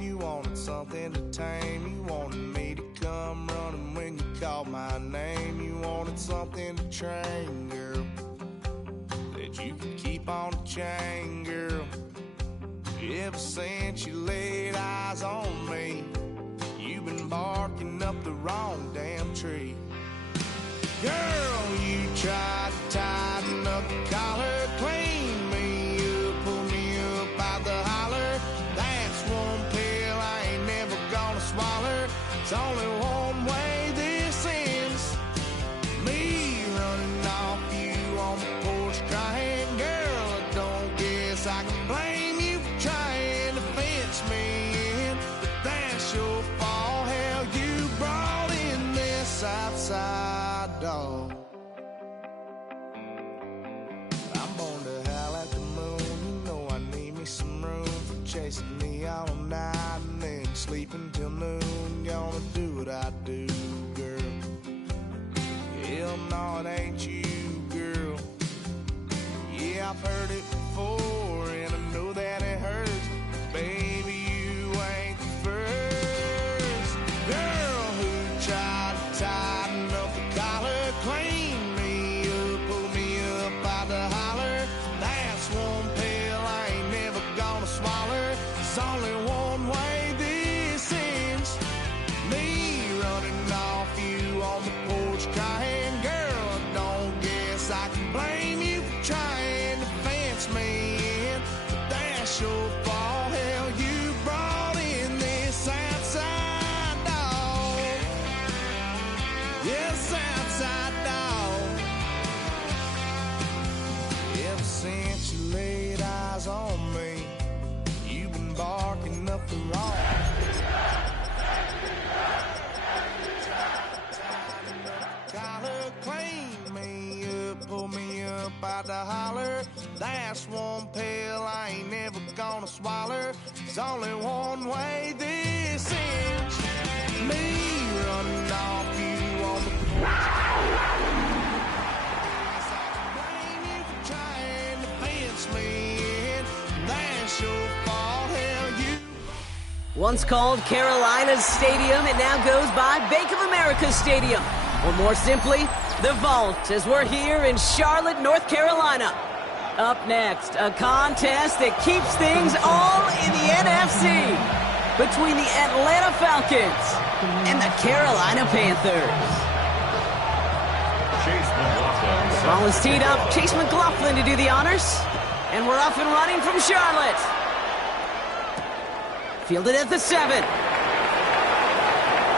You wanted something to tame. You wanted me to come running when you called my name. You wanted something to train, girl, that you could keep on the chain, girl. Ever since you laid eyes on me, you've been barking up the wrong damn tree. Girl, you tried to tighten up the collar, clean me up, pull me up out the holler. That's one pill I ain't never gonna swallow. It's only one way this ends. Me running off you on the porch crying. Girl, I don't guess I can blame you for trying to fence me in, but that's your fault. Hell, you brought in this outside dog. I'm born to howl at the moon. You know I need me some room for chasing me all night and then sleeping till noon. Gonna do what I do, girl. Hell no, it ain't you, girl. Yeah, I've heard it before and I know that it hurts. Baby, you ain't the first girl who tried to tighten up the collar, clean me up, pull me up out the holler. That's one pill I ain't never gonna swallow. It's only one way this ends. Me running off you on the porch crying. Girl, I don't guess I can blame you for trying to fence me in, but that's your fault. Hell, you brought in this outside dog. Yes, outside dog. Ever since you laid eyes on me, you've been barking up the wrong. Collar, clean me up, pull me up out the holler. That's one pill I ain't never gonna swallow. It's only one way this ends. Me running off you on the blame you for trying to fence me in. That's your fault. Hell, you. Once called Carolinas Stadium, it now goes by Bank of America Stadium. Or more simply, the Vault, as we're here in Charlotte, North Carolina. Up next, a contest that keeps things all in the NFC between the Atlanta Falcons and the Carolina Panthers. Ball is teed up. Chase McLaughlin to do the honors. And we're off and running from Charlotte. Fielded at the 7.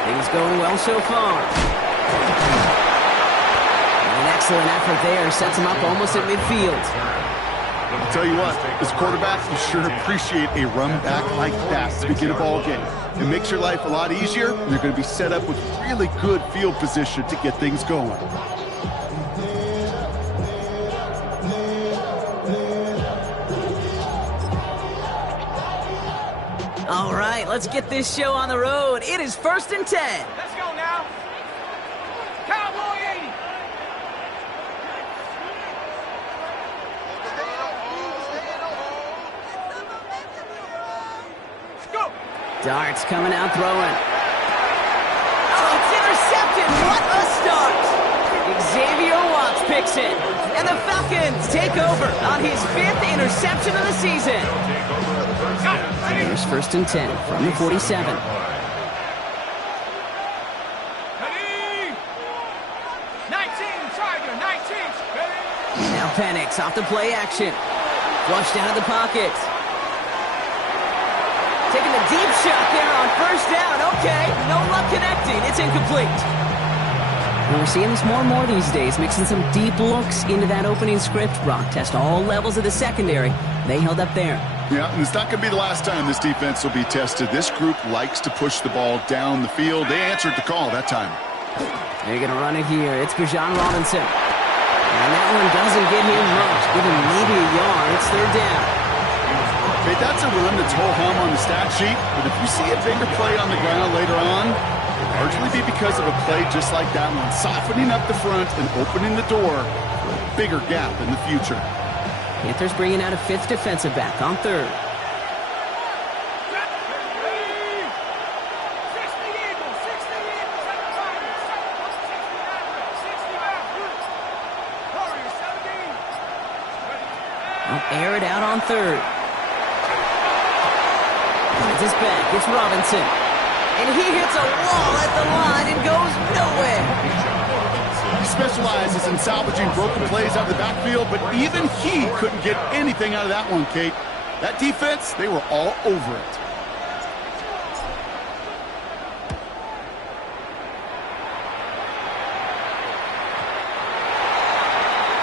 Things going well so far. An excellent effort there. Sets him up almost at midfield. I'll tell you what, as quarterback, you sure appreciate a run back like that to begin a ball game. It makes your life a lot easier, and you're going to be set up with really good field position to get things going. All right, let's get this show on the road. It is 1st and 10. Let's go now. Cowboy 80. Go. Darts coming out throwing. Oh, it's intercepted. What a start. Xavier Watts picks it. And the Falcons take over on his 5th interception of the season. Here's 1st and 10 from the 47. Now Penix off the play action. Flushed out of the pocket. Taking the deep shot there on 1st down. Okay, no luck connecting. It's incomplete. And we're seeing this more and more these days, mixing some deep looks into that opening script. Brock test all levels of the secondary. They held up there. Yeah, and it's not going to be the last time this defense will be tested. This group likes to push the ball down the field. They answered the call that time. They're going to run it here. It's Bijan Robinson. And that one doesn't get him much. Give him maybe a yard. It's 3rd down. Okay, that's a run that's ho-hum on the stat sheet. But if you see a bigger play on the ground later on, it'll largely be because of a play just like that one, softening up the front and opening the door for a bigger gap in the future. Panthers bringing out a 5th defensive back on 3rd. Air it out on third. Finds his back. It's Robinson. And he hits a wall at the line and goes nowhere. He specializes in salvaging broken plays out of the backfield, but even he couldn't get anything out of that one, Kate. That defense, they were all over it.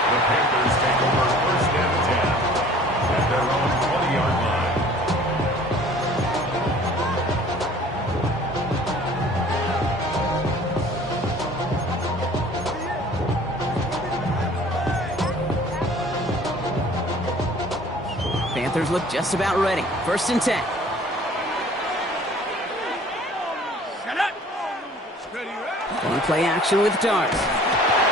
The Panthers take over first and 10 at their own 20-yard line. Panthers look just about ready. First and 10. Going play action with Darts.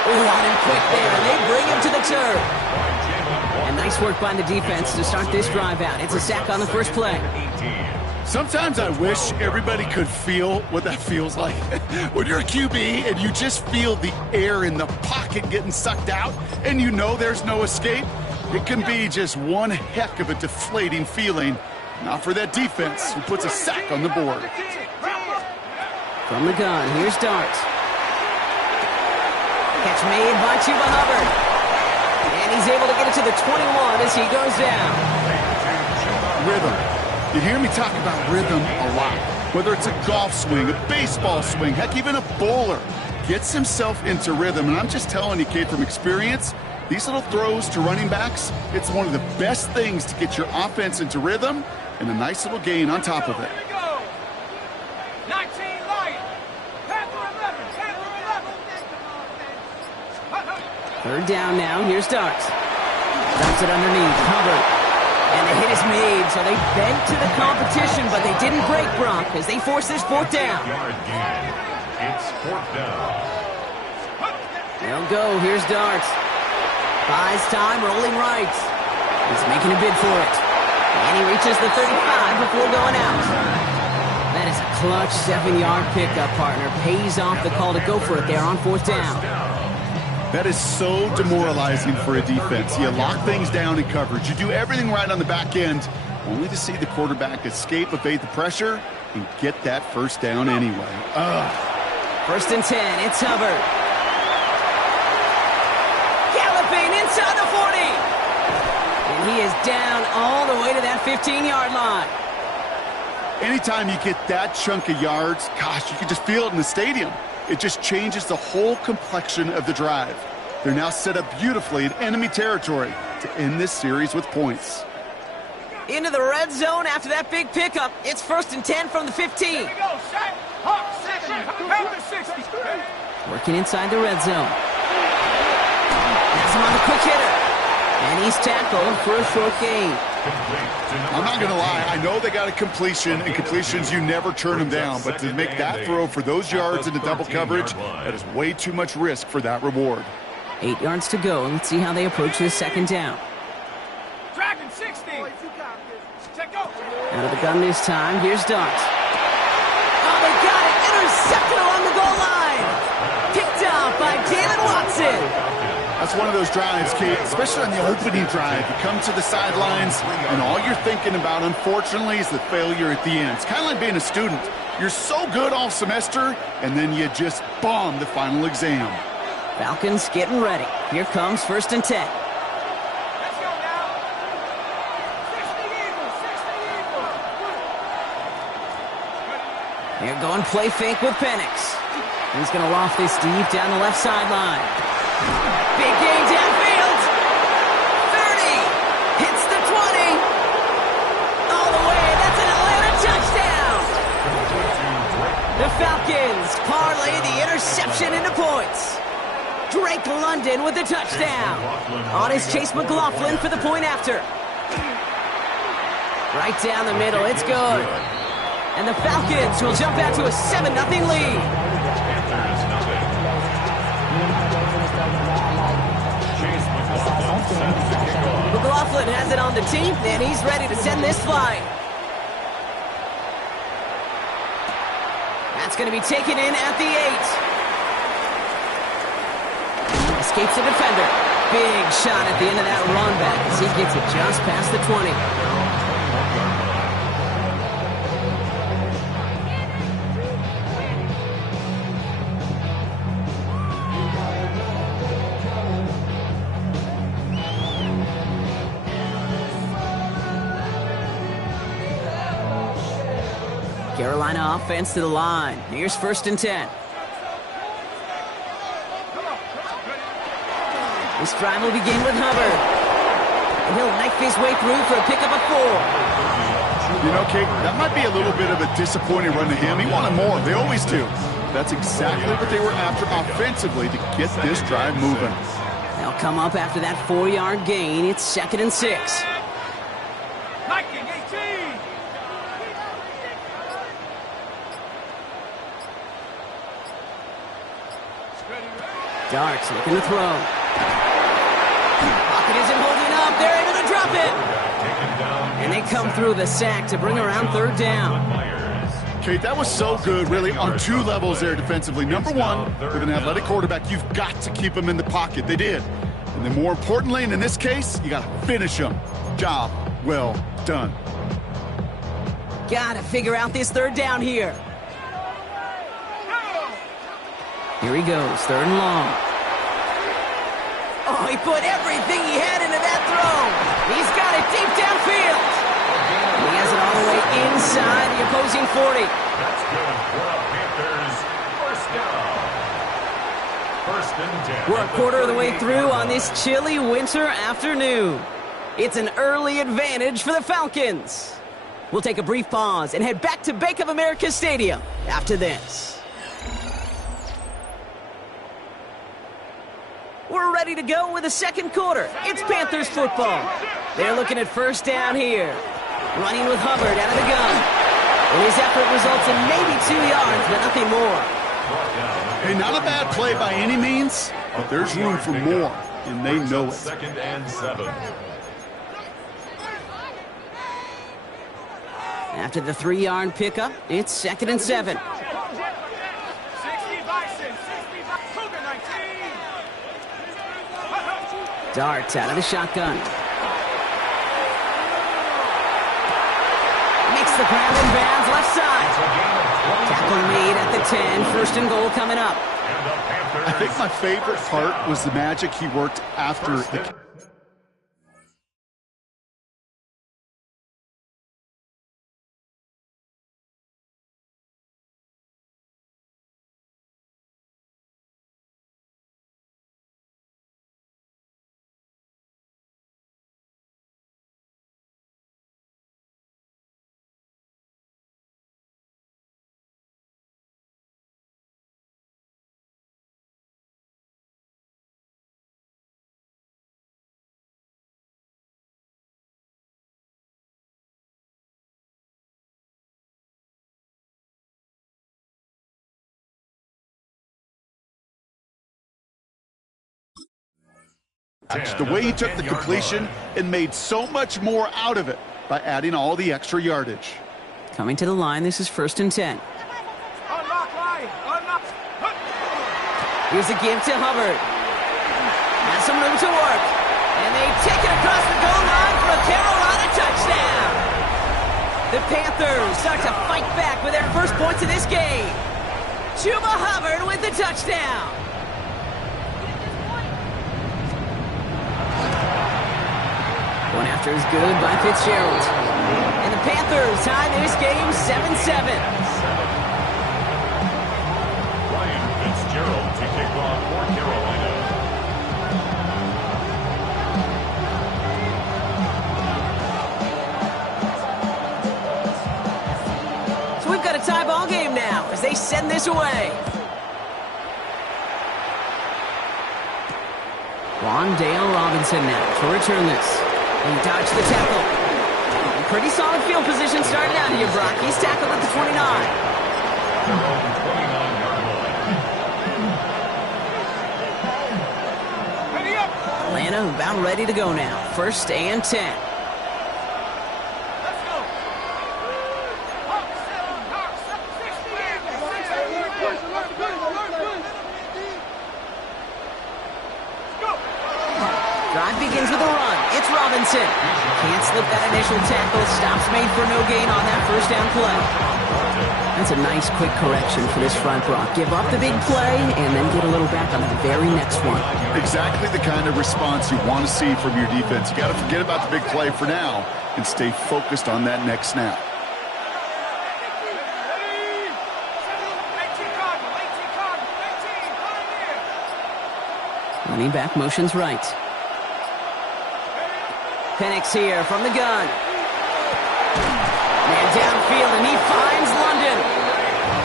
Out and quick there, and they bring him to the turf. And nice work by the defense to start this drive out. It's a sack on the first play. Sometimes I wish everybody could feel what that feels like. When you're a QB and you just feel the air in the pocket getting sucked out and you know there's no escape, it can be just one heck of a deflating feeling. Not for that defense who puts a sack on the board. From the gun, here's Darts. Catch made by Chuba Hubbard. And he's able to get it to the 21 as he goes down. Rhythm. You hear me talk about rhythm a lot. Whether it's a golf swing, a baseball swing, heck, even a bowler gets himself into rhythm. And I'm just telling you, Kate, from experience, these little throws to running backs, it's one of the best things to get your offense into rhythm and a nice little gain on top of it. 19 Lions. Panther 11. Panther 11. Third down now. Here's Darts. Drops it underneath. Hubbard. And the hit is made, so they bent to the competition, but they didn't break Gronk as they force this fourth down. It's fourth down. They'll go. Here's Darts. Buys time, rolling right. He's making a bid for it. And he reaches the 35 before going out. That is a clutch 7-yard pickup, partner. Pays off the call to go for it there on fourth down. That is so demoralizing for a defense. You lock things down in coverage. You do everything right on the back end, only to see the quarterback escape, evade the pressure, and get that first down anyway. Ugh. First and 10, it's Hubbard. Galloping inside the 40. And he is down all the way to that 15-yard line. Anytime you get that chunk of yards, gosh, you can just feel it in the stadium. It just changes the whole complexion of the drive. They're now set up beautifully in enemy territory to end this series with points. Into the red zone after that big pickup. It's first and 10 from the 15. Here we go, Shaq. Hawk 60. Panther 60. Working inside the red zone. That's him on the quick hitter. And he's tackled for a short gain. I'm not going to lie. I know they got a completion, and completions, you never turn them down. But to make that throw for those yards into double coverage, that is way too much risk for that reward. 8 yards to go. Let's see how they approach this second down. Dragon 60. Check go. Out of the gun this time. Here's Darts. Oh, they got it. Intercepted along the goal line. Picked off by Jalen Watson. That's one of those drives, Kate, especially on the opening drive. You come to the sidelines, and all you're thinking about, unfortunately, is the failure at the end. It's kind of like being a student. You're so good all semester, and then you just bomb the final exam. Falcons getting ready. Here comes first and 10. Let's go now. 60 Eagles. 60 Eagles. They're going play fake with Penix. He's going to loft this deep down the left sideline. Big gain downfield. 30. Hits the 20. All the way. That's an Atlanta touchdown. The Falcons parlay the interception into points. Drake London with the touchdown. On is Chase McLaughlin for the point after. Right down the middle. It's good. And the Falcons will jump out to a 7-0 lead. McLaughlin has it on the team, and he's ready to send this flying. That's going to be taken in at the 8. This escapes the defender. Big shot at the end of that run back as he gets it just past the 20. Carolina offense to the line. Here's 1st and 10. This drive will begin with Hubbard. And he'll knife his way through for a pickup of 4. You know, Kate, that might be a little bit of a disappointing run to him. He wanted more. They always do. That's exactly what they were after offensively to get this drive moving. They'll come up after that 4-yard gain. It's 2nd and 6. Nike 18. Darts looking to throw. Pocket isn't holding up. They're able to drop it. And they come through the sack to bring around 3rd down. Kate, that was so good, really, on 2 levels there defensively. Number one, with an athletic quarterback, you've got to keep him in the pocket. They did. And then more importantly, and in this case, you got to finish him. Job well done. Got to figure out this 3rd down here. Here he goes, 3rd and long. Oh, he put everything he had into that throw. He's got it deep downfield. He has it all the way inside the opposing 40. That's good for the Panthers. 1st down. 1st and 10. We're a quarter of the way through on this chilly winter afternoon. It's an early advantage for the Falcons. We'll take a brief pause and head back to Bank of America Stadium after this. We're ready to go with the 2nd quarter. It's Panthers football. They're looking at 1st down here. Running with Hubbard out of the gun. And his effort results in maybe 2 yards, but nothing more. Hey, not a bad play by any means, but there's room for more, and they know it. 2nd and 7. After the 3-yard pickup, it's 2nd and 7. 60 Bison. 60 Cougar 19. Darts out of the shotgun. Makes the grab and bounds left side. Tackle made at the 10. 1st and goal coming up. I think my favorite part was the magic he worked after the... The way he took the completion and made so much more out of it by adding all the extra yardage. Coming to the line, this is 1st and 10. Unlock line. Unlock. Here's a give to Hubbard. Has some room to work. And they take it across the goal line for a Carolina touchdown. The Panthers start to fight back with their first points of this game. Chuba Hubbard with the touchdown. One after is good by Fitzgerald. And the Panthers tie this game 7-7. Ryan Fitzgerald to kick off for Carolina. So we've got a tie ball game now as they send this away. Wandale Robinson now to return this. He dodged the tackle. Pretty solid field position starting out here, Brock. He's tackled at the 29. Atlanta about ready to go now. 1st and 10. Robinson. Can't slip that initial tackle. Stops made for no gain on that first down play. That's a nice quick correction for this front, Brock. Give up the big play and then get a little back on the very next one. Exactly the kind of response you want to see from your defense. You got to forget about the big play for now and stay focused on that next snap. Running back motions right. Penix here from the gun. Man downfield, and he finds London.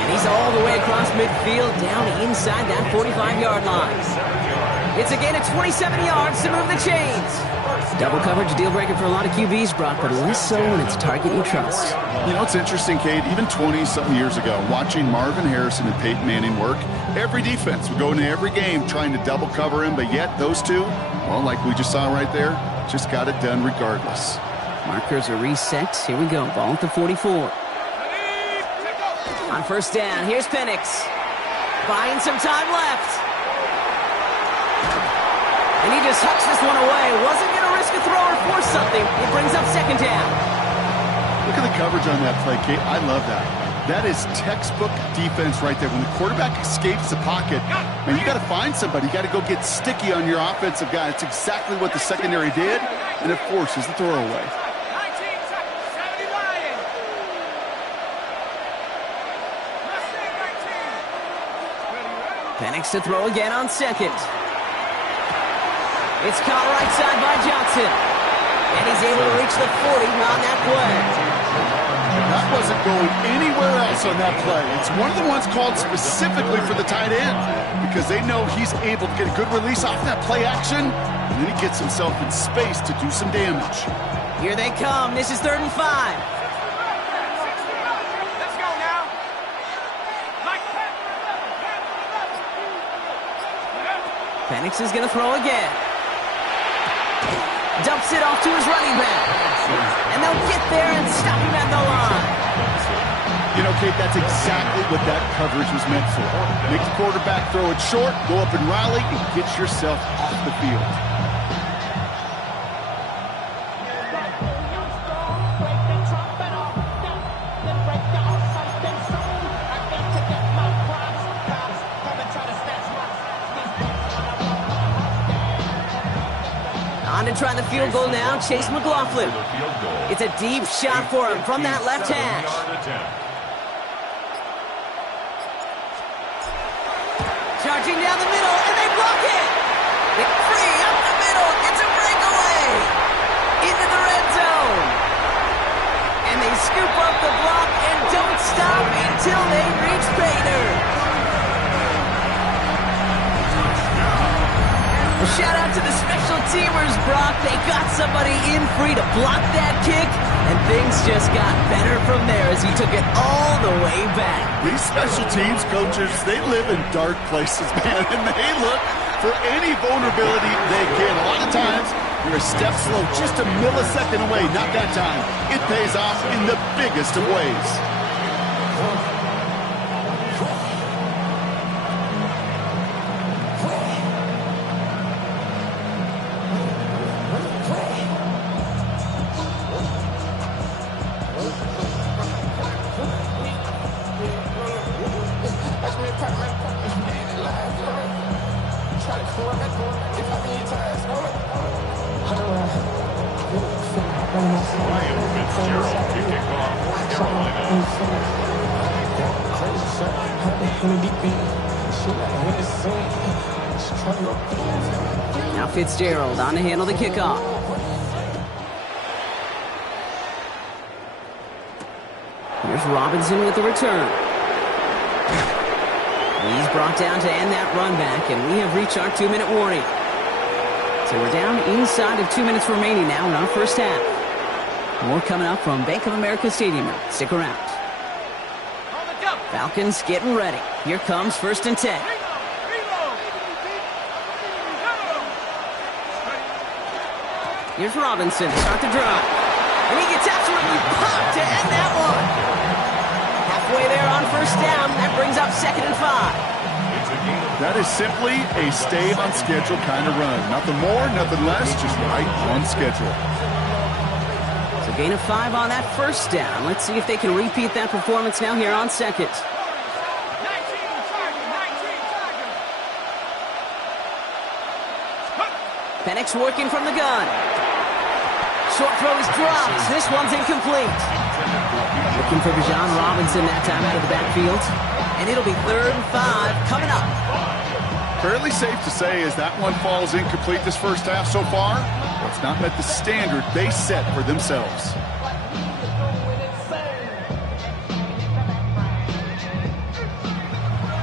And he's all the way across midfield, down inside that 45-yard line. It's a gain of 27 yards to move the chains. Double coverage, deal breaker for a lot of QBs, Brock, but less so when it's a target you trust. You know, it's interesting, Kate, even 20-something years ago, watching Marvin Harrison and Peyton Manning work, every defense would go into every game trying to double cover him, but yet those two, well, like we just saw right there, just got it done regardless. Markers are reset. Here we go. Ball at the 44. On first down, here's Penix. Buying some time left. And he just hucks this one away. Wasn't going to risk a throw or force something. It brings up second down. Look at the coverage on that play, Kate. I love that. That is textbook defense right there. When the quarterback escapes the pocket, man, you got to find somebody. You got to go get sticky on your offensive guy. It's exactly what the secondary did, and it forces the throwaway. 19 seconds, 70 Lions. Penix to throw again on second. It's caught right side by Johnson. And he's able to reach the 40 on that play. That wasn't going anywhere else on that play. It's one of the ones called specifically for the tight end because they know he's able to get a good release off that play action, and then he gets himself in space to do some damage. Here they come. This is 3rd and 5. Let's go now. Mike, Penix is going to throw again. Dumps it off to his running back. And they'll get there and stop him at the line. You know, Kate, that's exactly what that coverage was meant for. Make the quarterback throw it short, go up and rally, and get yourself off the field. On to try the field goal now, Chase McLaughlin. It's a deep shot for him from that left hash. Charging down the middle, and they block it. It's free up the middle. It's a breakaway. Into the red zone. And they scoop up the block and don't stop until they reach pay dirt. Well, shout out to the special teamers, Brock. They got somebody in free to block that kick, and things just got better from there as he took it all the way back. These special teams coaches, they live in dark places, man, and they look for any vulnerability they can. A lot of times, you're a step slow, just a millisecond away. Not that time. It pays off in the biggest of ways. Now Fitzgerald on to handle the kickoff. Here's Robinson with the return. He's brought down to end that run back, and we have reached our 2-minute warning. So we're down inside of 2 minutes remaining now in our first half. More coming up from Bank of America Stadium. Stick around. Falcons getting ready. Here comes 1st and 10. Here's Robinson to start the drive. And he gets absolutely popped to end that one. Halfway there on 1st down. That brings up 2nd and 5. It's a gain of That is simply a stay-on-schedule kind of run. Nothing more, nothing less, just right on schedule. So gain of 5 on that first down. Let's see if they can repeat that performance now here on second. 19 Tiger. Penix working from the gun. Short throw is dropped. This one's incomplete. Looking for Bijan Robinson that time out of the backfield. And it'll be 3rd and 5 coming up. Fairly safe to say as that one falls incomplete this first half so far, it's not met the standard they set for themselves.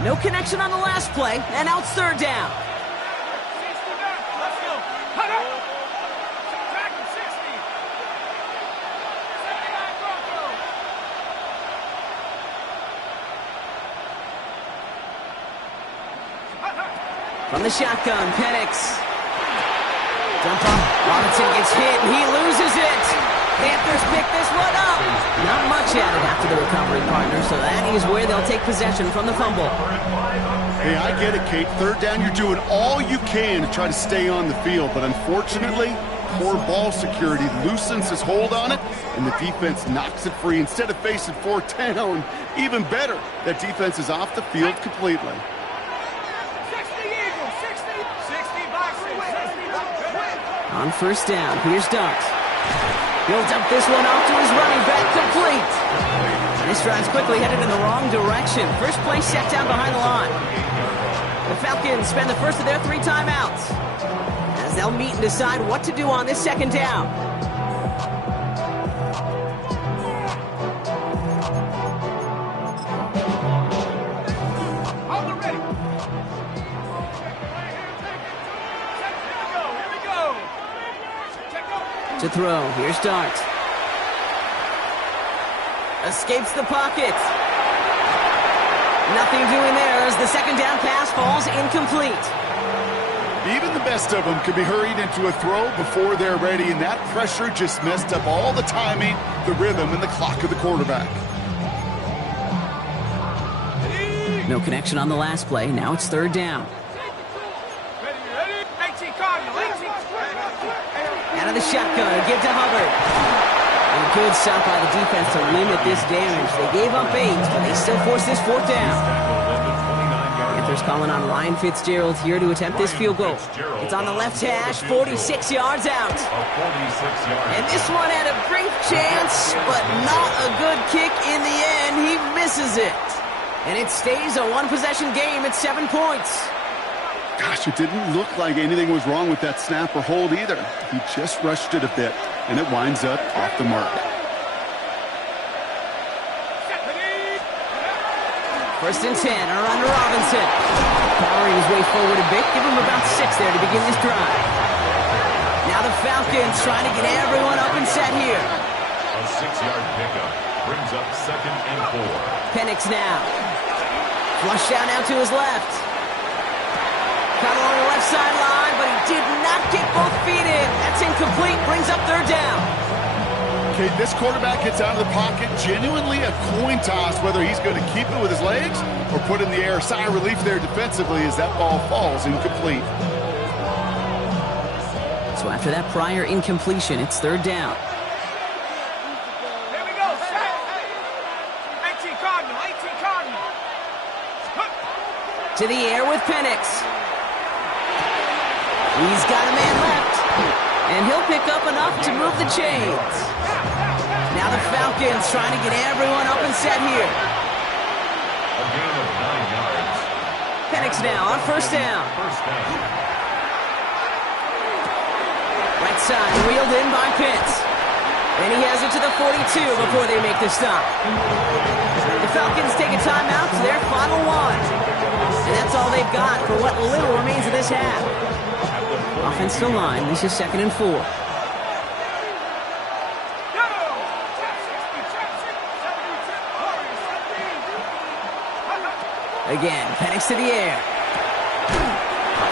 No connection on the last play, and now it's 3rd down. 60 back. Let's go. Hut up. Tackle 60. 79 Broncos. From the shotgun, Penix. Dump off. Robinson gets hit, and he loses it. Panthers pick this one up. Not much added after the recovery, partner, so that is where they'll take possession from the fumble. Hey, I get it, Kate. 3rd down, you're doing all you can to try to stay on the field, but unfortunately, poor ball security loosens his hold on it, and the defense knocks it free. Instead of facing 4th down, even better, that defense is off the field completely. 60 Eagles. 60 boxes. 60 boxes. On first down, here's Dart. He'll dump this one off to his running back, complete. And this drive's quickly headed in the wrong direction. First play set down behind the line. The Falcons spend the first of their 3 timeouts as they'll meet and decide what to do on this 2nd down. On the ready. Here we go. To throw, here's Dart. Escapes the pocket. Nothing doing there as the 2nd down pass falls incomplete. Even the best of them could be hurried into a throw before they're ready, and that pressure just messed up all the timing, the rhythm, and the clock of the quarterback. No connection on the last play. Now it's 3rd down. Ready. 18 Cardinal. 18. Out of the shotgun, give to Hubbard. And a good stop by the defense to limit this damage. They gave up 8, but they still force this 4th down. Panthers calling on Ryan Fitzgerald here to attempt this field goal. It's on the left hash, 46 yards out. And this one had a brief chance, but not a good kick in the end. He misses it. And it stays a 1-possession game at 7 points. Gosh, it didn't look like anything was wrong with that snap or hold either. He just rushed it a bit, and it winds up off the mark. First and 10, around to Robinson. Powering his way forward a bit. Give him about 6 there to begin this drive. Now the Falcons trying to get everyone up and set here. A 6-yard pickup brings up 2nd and 4. Penix now. Flushed out now to his left. Caught along the left sideline, but he did not get both feet in. That's incomplete. Brings up 3rd down. Okay, this quarterback gets out of the pocket, genuinely a coin toss whether he's going to keep it with his legs or put in the air. Sigh of relief there defensively as that ball falls incomplete. So after that prior incompletion, it's 3rd down. Here we go. 18 Cardinal. 18 Cardinal. To the air with Penix. He's got a man left, and he'll pick up enough to move the chains. Now the Falcons trying to get everyone up and set here. A gain of 9 yards. Penix now on first down. Right side, reeled in by Pitts. And he has it to the 42 before they make the stop. The Falcons take a timeout to their final 1. And that's all they've got for what little remains of this half. Offensive line, this is 2nd and 4. Again, Penix to the air.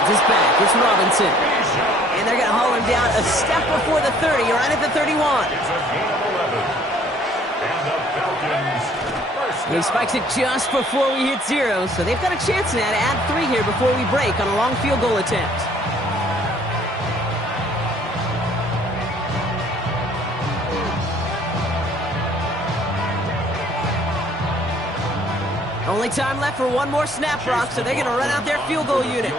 This back, it's Robinson. And they're going to haul him down a step before the 30, right at the 31. It's a gain of 11. And the Falcons He spikes it just before we hit 0, so they've got a chance now to add 3 here before we break on a long field goal attempt. Only time left for one more snap, Brock, so they're going to run out their field goal unit.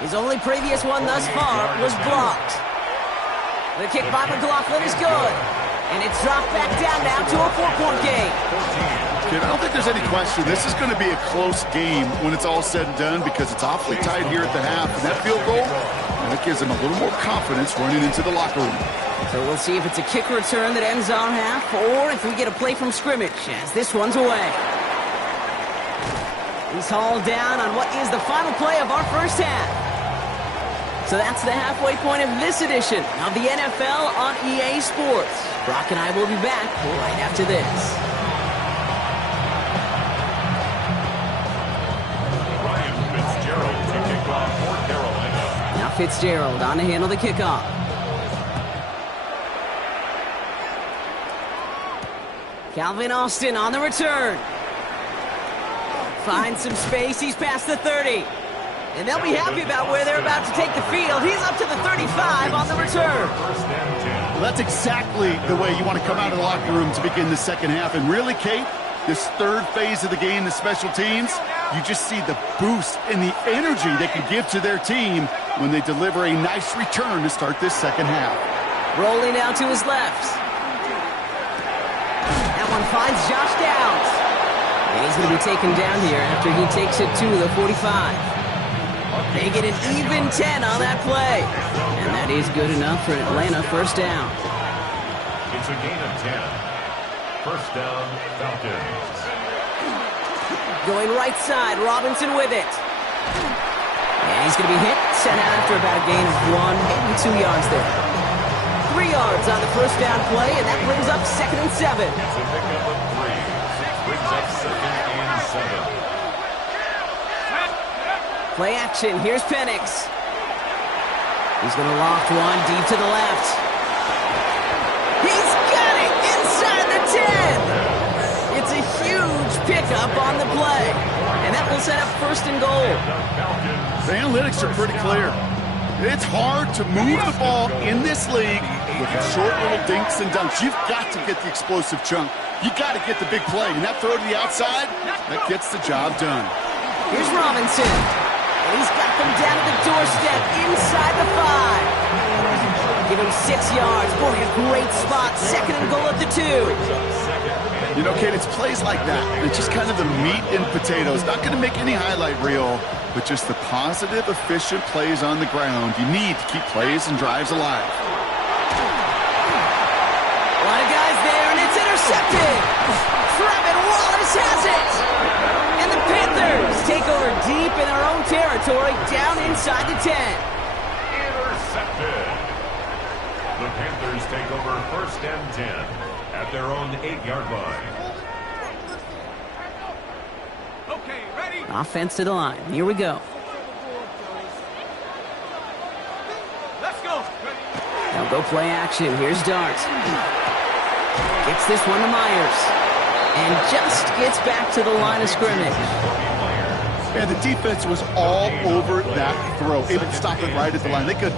His only previous one thus far was blocked. The kick by McLaughlin is good. And it's dropped back down now to a 4-point game. Kid, I don't think there's any question. This is going to be a close game when it's all said and done because it's awfully tight here at the half. And that field goal, that gives them a little more confidence running into the locker room. So we'll see if it's a kick return that ends our half or if we get a play from scrimmage as this one's away. He's hauled down on what is the final play of our first half. So that's the halfway point of this edition of the NFL on EA Sports. Brock and I will be back right after this. Ryan Fitzgerald to kick off for Carolina. Now Fitzgerald on to handle the kickoff. Calvin Austin on the return. Finds some space. He's past the 30. And they'll be happy about where they're about to take the field. He's up to the 35 on the return. Well, that's exactly the way you want to come out of the locker room to begin the second half. And really, Kate, this third phase of the game, the special teams, you just see the boost and the energy they can give to their team when they deliver a nice return to start this second half. Rolling out to his left. That one finds Josh Downs. And he's going to be taken down here after he takes it to the 45. They get an even 10 on that play. And that is good enough for Atlanta first down. It's a gain of 10. First down, Falcons. Going right side, Robinson with it. And he's going to be hit, sent out after about a gain of 1, maybe 2 yards there. 3 yards on the first down play, and that brings up 2nd and 7. It's a pickup of 3. Brings up 2nd and 7. Play action, here's Penix. He's going to loft one deep to the left. He's got it inside the 10. It's a huge pickup on the play. And that will set up 1st and goal. The analytics are pretty clear. It's hard to move the ball in this league with short little dinks and dunks. You've got to get the explosive chunk. You got to get the big play. And that throw to the outside, that gets the job done. Here's Robinson. And he's got them down to the doorstep inside the 5. Give him 6 yards. Boy, a great spot. 2nd and goal at the 2. You know, Kate, it's plays like that. It's just kind of the meat and potatoes. Not going to make any highlight reel, but just the positive, efficient plays on the ground. You need to keep plays and drives alive. A lot of guys there, and it's intercepted. Trevin Wallace has it. And the Panthers take over deep in their own territory, down inside the 10. Intercepted. The Panthers take over 1st and 10 at their own 8-yard line. Okay, ready? Offense to the line. Here we go. Let's go. They'll go play action. Here's Dart. Gets this one to Myers. And just gets back to the line of scrimmage. And the defense was all over that throw, able to stop it right at the line. They could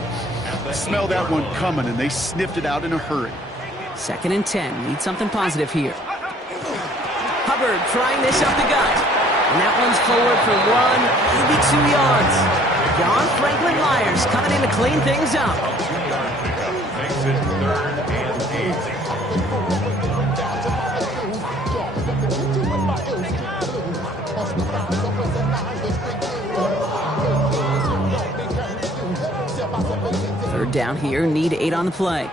smell that one coming, and they sniffed it out in a hurry. 2nd and 10. Need something positive here. Hubbard trying this up the gut. And that one's forward for 1, maybe 2 yards. John Franklin Myers coming in to clean things up. 2-yard pickup makes it 3rd and 8. 3rd down here. Need 8 on the play.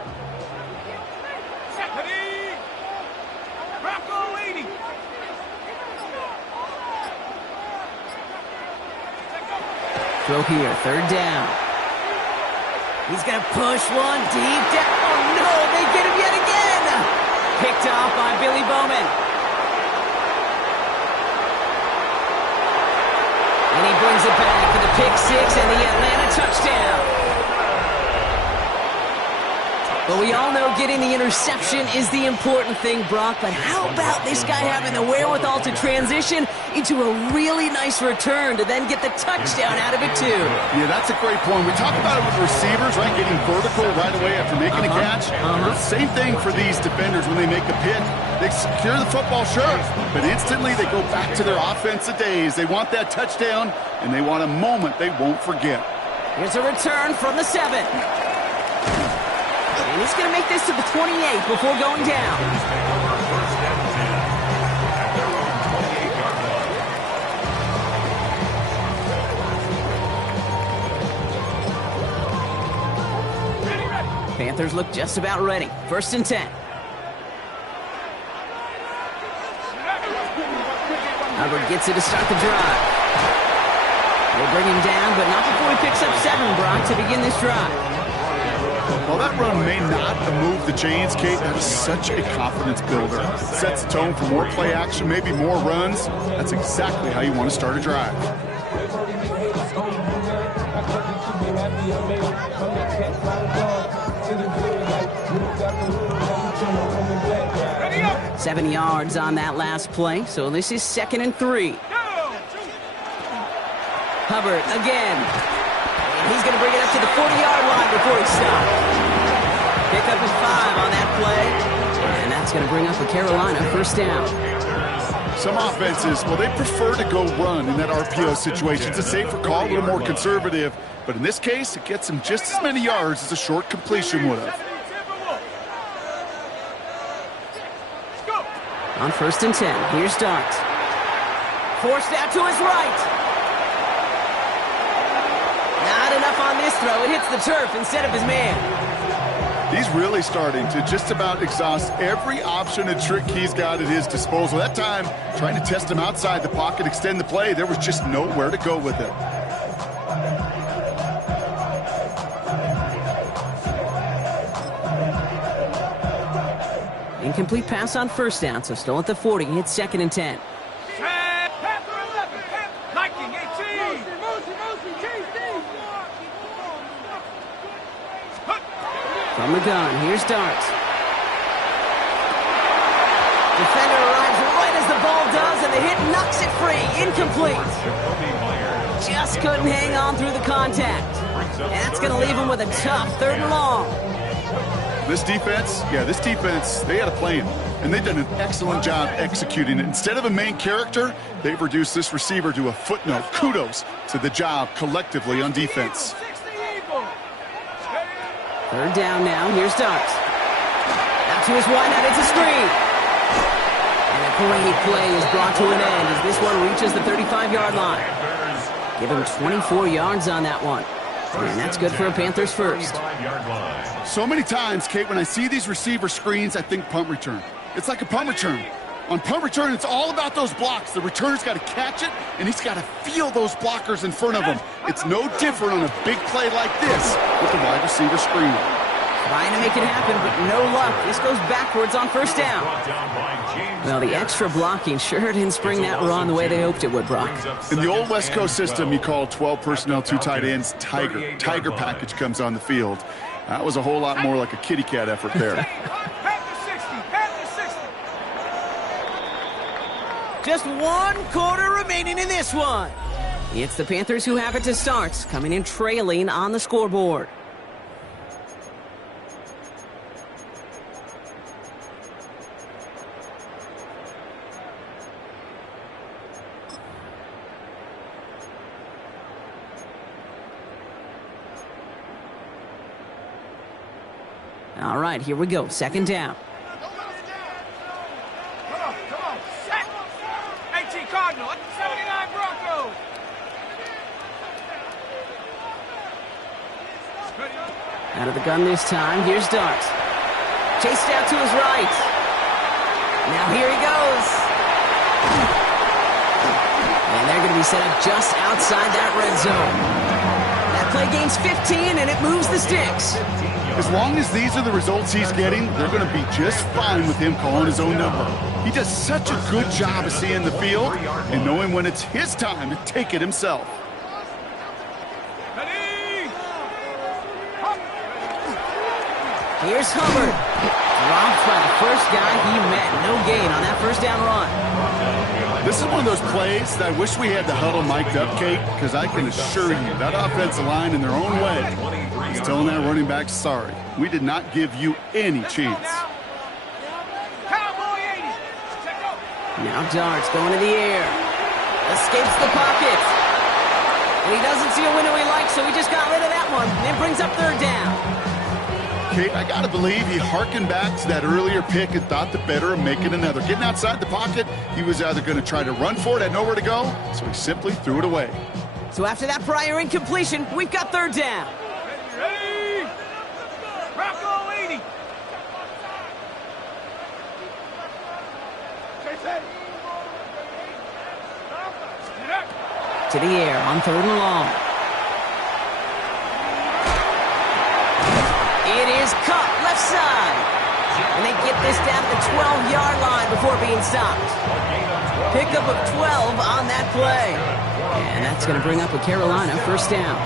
Throw here, 3rd down. He's going to push one deep down. Oh, no, they get him yet again. Picked off by Billy Bowman. And he brings it back for the pick 6 and the Atlanta touchdown. But we all know getting the interception is the important thing, Brock. But how about this guy having the wherewithal to transition into a really nice return to then get the touchdown out of it, too? Yeah, that's a great point. We talk about it with receivers, right? Getting vertical right away after making a catch. Same thing for these defenders when they make a pick. They secure the football, sure, but instantly they go back to their offensive days. They want that touchdown, and they want a moment they won't forget. Here's a return from the 7. And he's going to make this to the 28 before going down. First and 10 at their own 28-yard line. Panthers look just about ready. First and 10. Hubbard gets it to start the drive. They bring him down, but not before he picks up 7, Brock, to begin this drive. While that run may not move the chains, Kate, that is such a confidence builder. It sets the tone for more play action, maybe more runs. That's exactly how you want to start a drive. Ready up. 7 yards on that last play, so this is 2nd and 3. Hubbard again. And he's going to bring it up to the 40-yard line before he stops. Pick up his 5 on that play. And that's going to bring up a Carolina first down. Some offenses, well, they prefer to go run in that RPO situation. It's a safer call, a little more conservative. But in this case, it gets them just as many yards as a short completion would have. On first and 10, here's Dart. Forced out to his right. Not enough on this throw. It hits the turf instead of his man. He's really starting to just about exhaust every option and trick he's got at his disposal. That time, trying to test him outside the pocket, extend the play, there was just nowhere to go with it. Incomplete pass on first down, so still at the 40. It's 2nd and 10. Panther 11. Viking 18. From the gun, here's Dart. Defender arrives right as the ball does, and the hit knocks it free. Incomplete. Just couldn't hang on through the contact. And that's going to leave him with a tough 3rd and long. This defense, they had a plan, and they've done an excellent job executing it. Instead of a main character, they've reduced this receiver to a footnote. Kudos to the job collectively on defense. 3rd down now. Here's Dart. Out to his wideout. It's a screen. And a great play is brought to an end as this one reaches the 35-yard line. Give him 24 yards on that one. And that's good for a Panthers first. So many times, Kate, when I see these receiver screens, I think punt return. It's like a punt return. On punt return, it's all about those blocks. The returner's got to catch it, and he's got to feel those blockers in front of him. It's no different on a big play like this with the wide receiver screen. Trying to make it happen, but no luck. This goes backwards on first down. Well, the extra blocking sure didn't spring that run the way they hoped it would, Brock. In the old West Coast system, you call 12 personnel, 2 tight ends, Tiger. Tiger package comes on the field. That was a whole lot more like a kitty cat effort there. Panther 60. Just 1 quarter remaining in this one. It's the Panthers who have it to start, coming in trailing on the scoreboard. All right, here we go. 2nd down. Come on. Set. 18 Cardinal. 79 Broncos. Out of the gun this time. Here's Dart. Chased out to his right. Now here he goes. And they're going to be set up just outside that red zone. That play gains 15, and it moves the sticks. As long as these are the results he's getting, they're going to be just fine with him calling his own number. He does such a good job of seeing the field and knowing when it's his time to take it himself. Here's Hubbard. Dropped by the first guy he met. No gain on that first down run. This is one of those plays that I wish we had the huddle mic'd up, Kate, because I can assure you that offensive line in their own way is telling that running back, sorry, we did not give you any chance. Cowboy 80. Check out. Now Darts going to the air. Escapes the pocket. And he doesn't see a window he likes, so he just got rid of that one. And brings up third down. Kate, I got to believe he harkened back to that earlier pick and thought the better of making another. Getting outside the pocket, he was either going to try to run for it, had nowhere to go, so he simply threw it away. So after that prior incompletion, we've got third down. Ready? Rocco 80. To the air on third and long. It is caught left side. And they get this down to the 12-yard line before being stopped. Pickup of 12 on that play. And that's going to bring up a Carolina first down.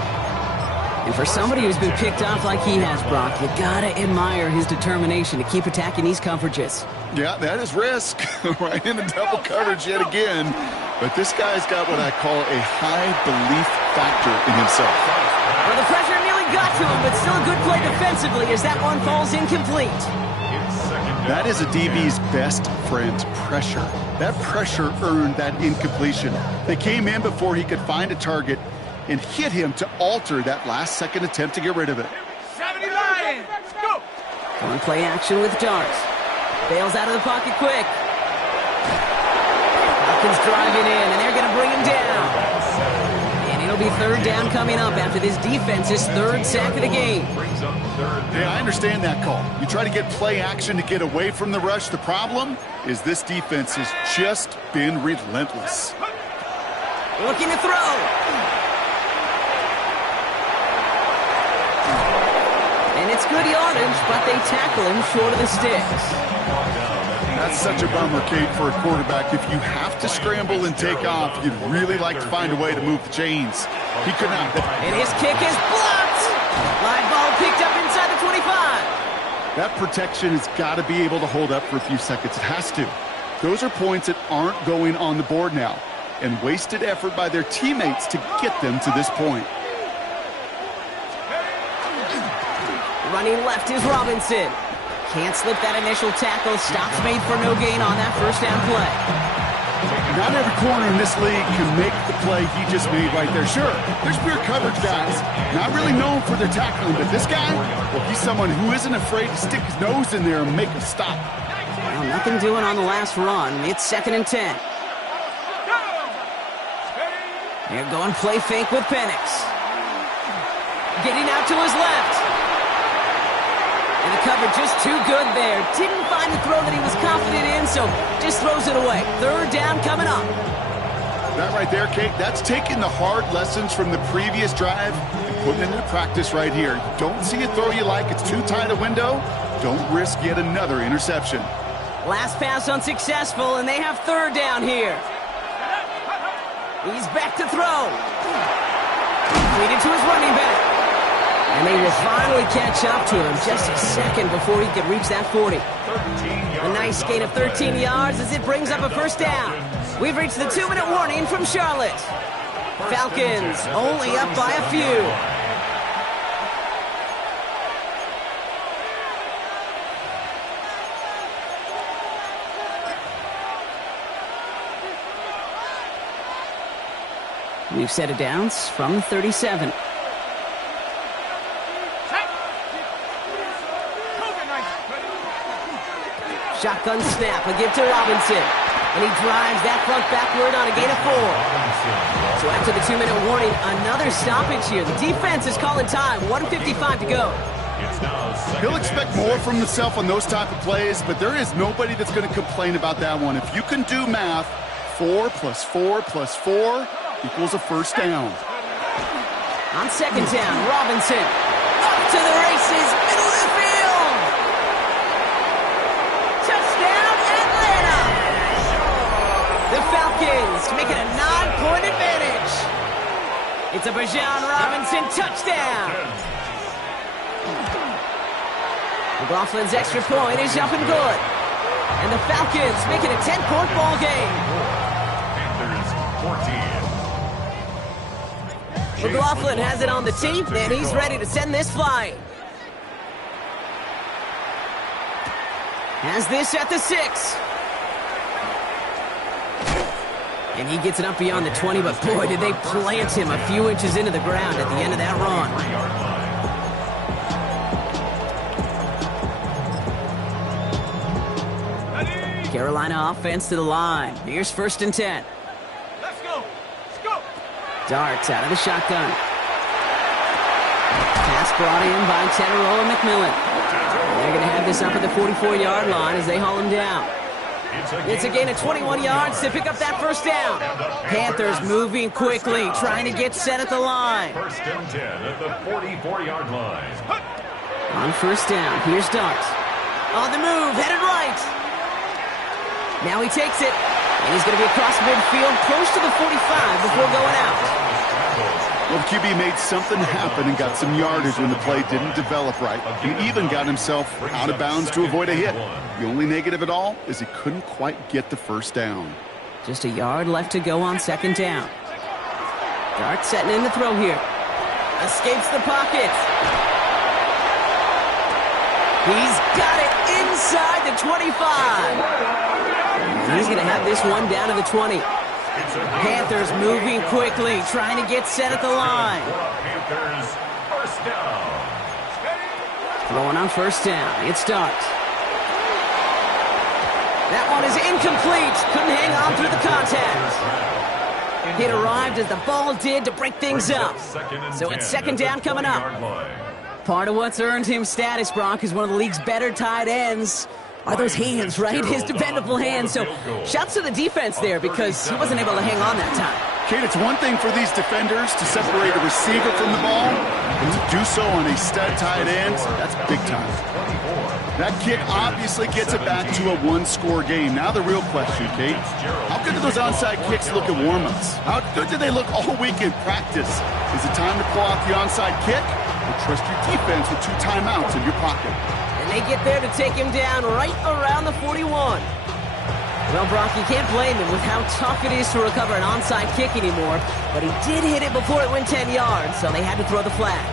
And for somebody who's been picked off like he has, Brock, you got to admire his determination to keep attacking these coverages. Yeah, that is risk. Right into double coverage yet again. But this guy's got what I call a high belief factor in himself. Well, the pressure nearly got to him, but still a good play defensively as that one falls incomplete. That is a DB's best friend, pressure. That pressure earned that incompletion. They came in before he could find a target and hit him to alter that last-second attempt to get rid of it. 70 Lions. Go. On play action with Darts. Bails out of the pocket quick. Hopkins driving in, and they're going to bring him down. And it'll be third down coming up after this defense's third sack of the game. Yeah, I understand that call. You try to get play action to get away from the rush. The problem is this defense has just been relentless. Looking to throw. And it's good yardage, but they tackle him short of the sticks. That's such a bummer, Kate, for a quarterback. If you have to scramble and take off, you'd really like to find a way to move the chains. He could not. And his kick is blocked. Live ball picked up inside the 25. That protection has got to be able to hold up for a few seconds. It has to. Those are points that aren't going on the board now, and wasted effort by their teammates to get them to this point. Running left is Robinson. Can't slip that initial tackle. Stops made for no gain on that first down play. Not every corner in this league can make the play he just made right there. Sure, there's pure coverage guys, not really known for their tackling, but this guy, well, he's someone who isn't afraid to stick his nose in there and make a stop. Well, nothing doing on the last run. It's 2nd and 10. They're going play fake with Penix. Getting out to his left. And the coverage just too good there. Didn't find the throw that he was confident in, so just throws it away. Third down coming up. That right there, Kate, that's taking the hard lessons from the previous drive and putting it into practice right here. You don't see a throw you like, it's too tight a window, don't risk yet another interception. Last pass unsuccessful, and they have third down here. He's back to throw. Leading to his running back. And they will finally catch up to him just a second before he could reach that 40. A nice gain of 13 yards as it brings up a first down. We've reached the 2-minute warning from Charlotte. Falcons only up by a few. We've set it downs from 37. Shotgun snap, a give to Robinson. And he drives that front backward on a gain of 4. So after the 2-minute warning, another stoppage here. The defense is calling time, 1:55 to go. He'll expect more from himself on those type of plays, but there is nobody that's going to complain about that one. If you can do math, 4 + 4 + 4 equals a first down. On second down, Robinson. Up to the races, middle of the field. Touchdown, Atlanta. The Falcons make it a 9-point advantage. It's a Bijan Robinson touchdown. McLaughlin's extra point is up and good. And the Falcons make it a 10-point ball game. Panthers 14. McLaughlin has it on the tee, and he's ready to send this flying. Has this at the 6. And he gets it up beyond the 20, but boy, did they plant him a few inches into the ground at the end of that run. 3-yard line. Carolina offense to the line. Here's 1st and 10. Let's go. Let's go. Darts out of the shotgun. Pass brought in by Teteroa McMillan. They're going to have this up at the 44-yard line as they haul him down. It's a gain of 21 yards to pick up that 1st down. Panthers moving quickly, trying to get set at the line. 1st and 10 at the 44-yard line. On 1st down, here's Darts. On the move, headed right. Now he takes it, and he's going to be across midfield, close to the 45 before going out. Well, the QB made something happen and got some yardage when the play didn't develop right. He even got himself out of bounds to avoid a hit. The only negative at all is he couldn't quite get the 1st down. Just a yard left to go on 2nd down. Dart setting in the throw here. Escapes the pocket. He's got it inside the 25. And he's going to have this one down to the 20. Panthers moving quickly, trying to get set at the line. Panthers 1st down. Throwing on 1st down. It starts. That one is incomplete. Couldn't hang on through the contact. It arrived as the ball did to break things up. So it's 2nd down coming up. Part of what's earned him status, Brock, is one of the league's better tight ends. Are those hands, right? His dependable hands. So shouts to the defense there because he wasn't able to hang on that time. Kate, it's one thing for these defenders to separate a receiver from the ball, but to do so on a stud tight end, that's big time. That kick obviously gets it back to a 1-score game. Now the real question, Kate, how good do those onside kicks look at warm-ups? How good do they look all week in practice? Is it time to pull out the onside kick or trust your defense with 2 timeouts in your pocket? And they get there to take him down right around the 41. Well, Brock, you can't blame him with how tough it is to recover an onside kick anymore, but he did hit it before it went 10 yards, so they had to throw the flag.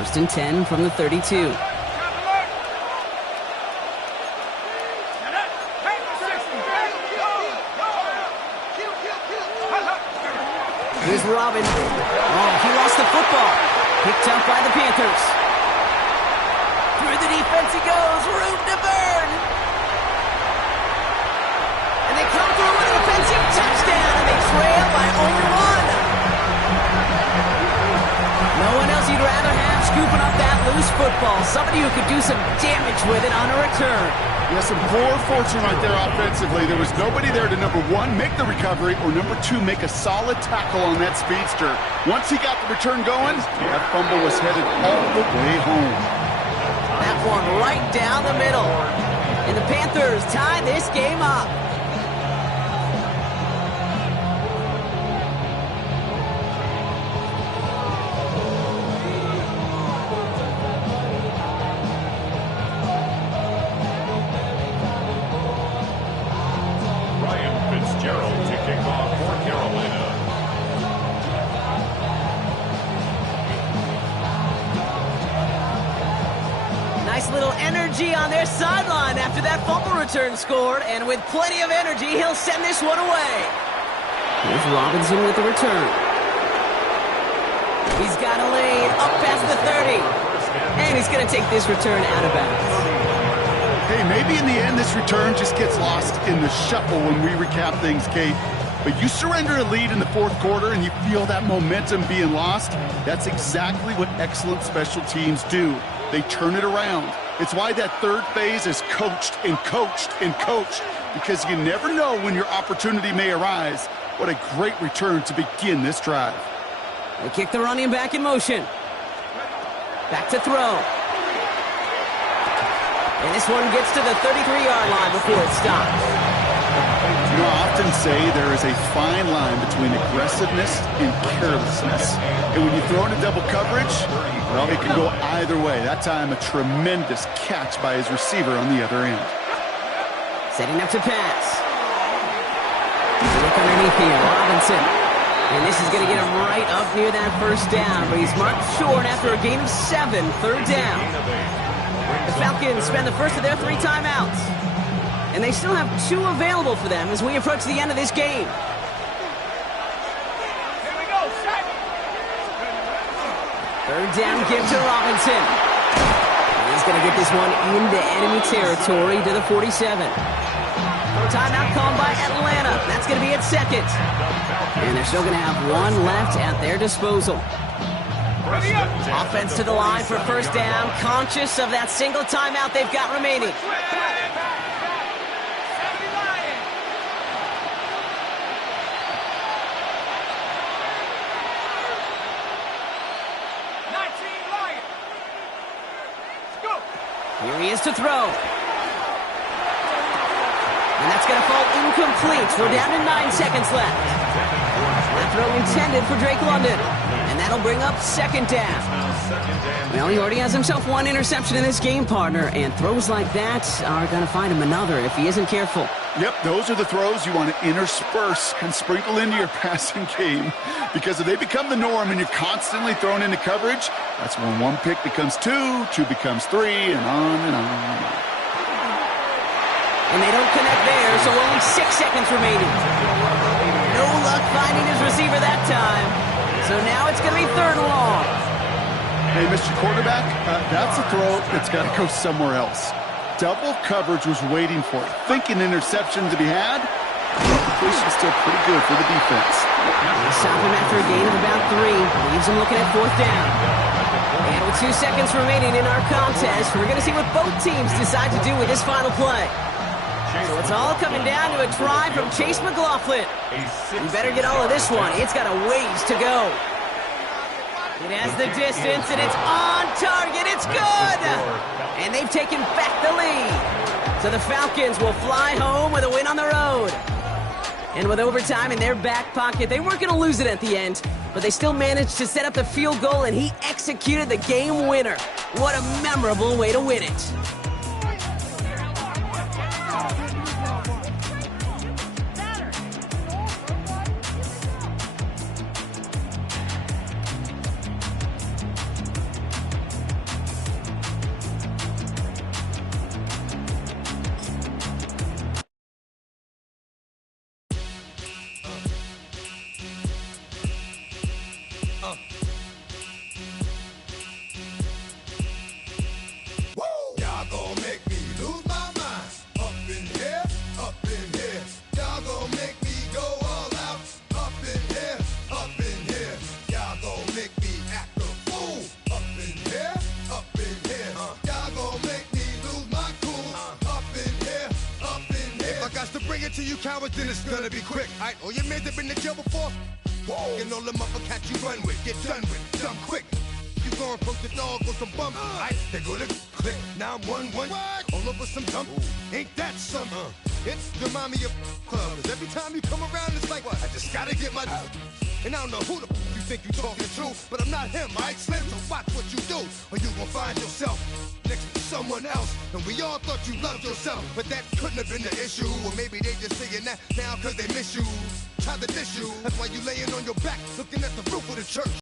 1st and 10 from the 32. Here's Robin. Oh, he lost the football. Picked up by the Panthers. Through the defense he goes. Room to burn. And they come through with an offensive touchdown, and they trail by only 1. No one else you'd rather have scooping up that loose football. Somebody who could do some damage with it on a return. Yeah, some poor fortune right there offensively. There was nobody there to, number 1, make the recovery, or number 2, make a solid tackle on that speedster. Once he got the return going, that fumble was headed all the way home. That one right down the middle. And the Panthers tie this game up. Little energy on their sideline after that fumble return scored, and with plenty of energy, he'll send this one away. Here's Robinson with the return. He's got a lane up past the 30, and he's going to take this return out of bounds. Hey, maybe in the end this return just gets lost in the shuffle when we recap things, Kate. But you surrender a lead in the 4th quarter and you feel that momentum being lost. That's exactly what excellent special teams do. They turn it around. It's why that 3rd phase is coached and coached and coached, because you never know when your opportunity may arise. What a great return to begin this drive. They kick the running back in motion. Back to throw. And this one gets to the 33-yard line before it stops. You know, often say there is a fine line between aggressiveness and carelessness. And when you throw into double coverage, well, it can go either way. That time, a tremendous catch by his receiver on the other end. Setting up to pass. Look underneath here, Robinson. And this is going to get him right up near that first down, but he's marked short after a gain of 7, third down. The Falcons spend the first of their 3 timeouts. And they still have 2 available for them as we approach the end of this game. Here we go, set. Third down give to Robinson. He's going to get this one into enemy territory to the 47. Timeout called by Atlanta. That's going to be its second. And they're still going to have 1 left at their disposal. Offense to the line for first down, conscious of that single timeout they've got remaining. 70 Lions. Go. Here he is to throw. And that's going to fall incomplete. We're down to 9 seconds left. That throw intended for Drake London. And that'll bring up second down. Well, he already has himself 1 interception in this game, partner. And throws like that are going to find him another if he isn't careful. Yep, those are the throws you want to intersperse and sprinkle into your passing game. Because if they become the norm and you're constantly thrown into coverage, that's when 1 pick becomes 2, 2 becomes 3, and on and on and on. And they don't connect there, so only 6 seconds remaining. No luck finding his receiver that time. So now it's going to be 3rd and long. Hey, Mr. Quarterback, that's a throw that's got to go somewhere else. Double coverage was waiting for it. Thinking interception to be had. The completion's still pretty good for the defense. Stop him after a gain of about 3. Leaves him looking at 4th down. And with 2 seconds remaining in our contest, we're going to see what both teams decide to do with this final play. So it's all coming down to a try from Chase McLaughlin. You better get all of this one. It's got a ways to go. It has the distance, and it's on target. It's good! And they've taken back the lead. So the Falcons will fly home with a win on the road. And with overtime in their back pocket, they weren't going to lose it at the end, but they still managed to set up the field goal, and he executed the game winner. What a memorable way to win it. To you cowards, then it's gonna be quick. Alright, all your men that been to jail before? Whoa. And all them upper cats you run with, get done with, dumb quick. You gon' post the dog with some bumps. Alright, they go to click. Now I'm 1-1. All over some dump. Ain't that something? It's the mommy of club. 'Cause every time you come around, it's like, what? I just gotta get my. And I don't know who the you think you talking to, but I'm not him, alright, Slim? So watch what you do, or you gon' find yourself next to someone else. And we all thought you loved yourself, but that couldn't have been the issue. Or maybe they just saying that now 'cause they miss you. Try to diss you. That's why you laying on your back, looking at the roof of the church.